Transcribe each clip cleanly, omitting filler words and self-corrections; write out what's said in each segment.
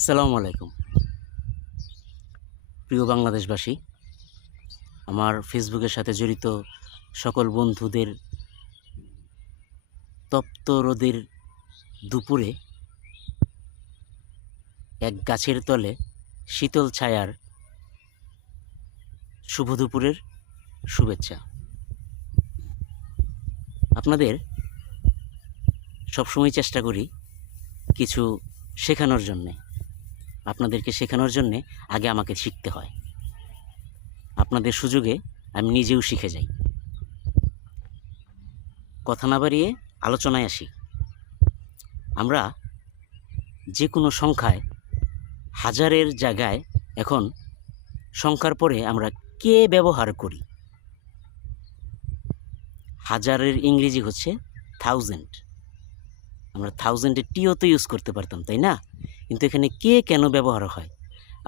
আসসালামু আলাইকুম প্রিয় বাংলাদেশবাসী, আমার ফেসবুকের সাথে জড়িত সকল বন্ধুদের তপ্ত রোদের দুপুরে এক গাছের তলে শীতল ছায়ার শুভ দুপুরের শুভেচ্ছা। আপনাদের সবসময় চেষ্টা করি কিছু শেখানোর জন্যে। আপনাদেরকে শেখানোর জন্যে আগে আমাকে শিখতে হয়। আপনাদের সুযোগে আমি নিজেও শিখে যাই। কথা না বাড়িয়ে আলোচনায় আসি। আমরা যে কোনো সংখ্যায় হাজারের জায়গায় এখন সংখ্যার পরে আমরা কে ব্যবহার করি। হাজারের ইংরেজি হচ্ছে থাউজেন্ড। আমরা থাউজেন্ডের টিও তো ইউজ করতে পারতাম, তাই না? কিন্তু এখানে কে কেন ব্যবহার হয়,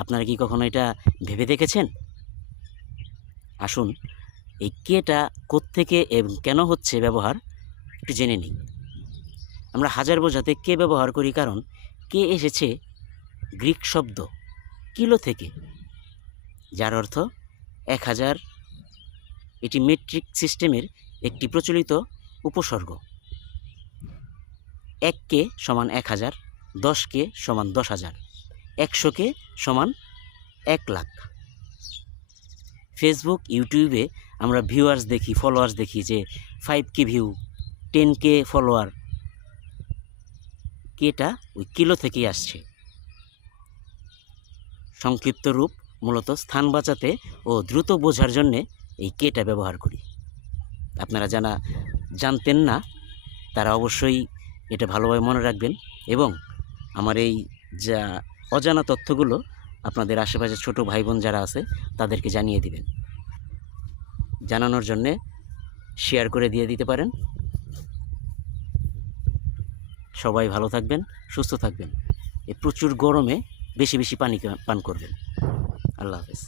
আপনারা কি কখনো এটা ভেবে দেখেছেন? আসুন এই কেটা কোত্থেকে এবং কেন হচ্ছে ব্যবহার একটু জেনে নিই। আমরা হাজার বোঝাতে কে ব্যবহার করি, কারণ কে এসেছে গ্রিক শব্দ কিলো থেকে, যার অর্থ 1000। এটি মেট্রিক সিস্টেমের একটি প্রচলিত উপসর্গ। 1কে সমান 1000, 10কে সমান 10,000, 100কে সমান 1 লাখ। ফেসবুক, ইউটিউবে আমরা ভিউয়ার্স দেখি, ফলোয়ার্স দেখি যে 5K ভিউ, 10K ফলোয়ার। কেটা ওই কিলো থেকেই আসছে। সংক্ষিপ্ত রূপ মূলত স্থান বাঁচাতে ও দ্রুত বোঝার জন্যে এই কেটা ব্যবহার করি। আপনারা যারা জানতেন না তারা অবশ্যই এটা ভালোভাবে মনে রাখবেন এবং আমার এই যা অজানা তথ্যগুলো আপনাদের আশেপাশে ছোট ভাই বোন যারা আছে তাদেরকে জানিয়ে দিবেন। জানানোর জন্যে শেয়ার করে দিয়ে দিতে পারেন। সবাই ভালো থাকবেন, সুস্থ থাকবেন। এই প্রচুর গরমে বেশি বেশি পানি পান করবেন। আল্লাহ হাফেজ।